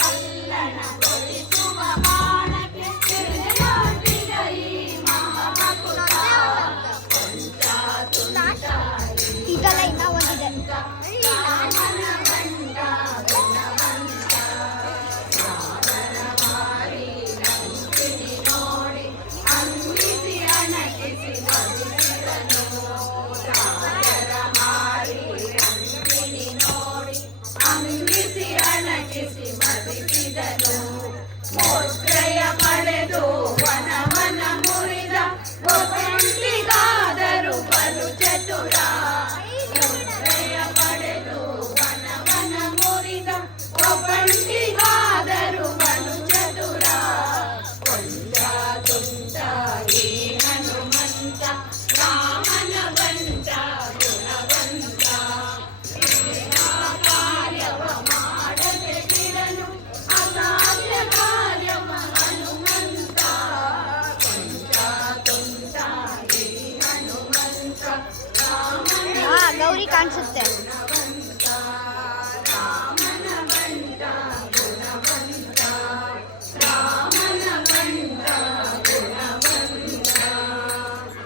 చల్లన ಮುರಿದನು ಮೋಟ್ರೆಯ हाँ गौरी कांसेप्ट है।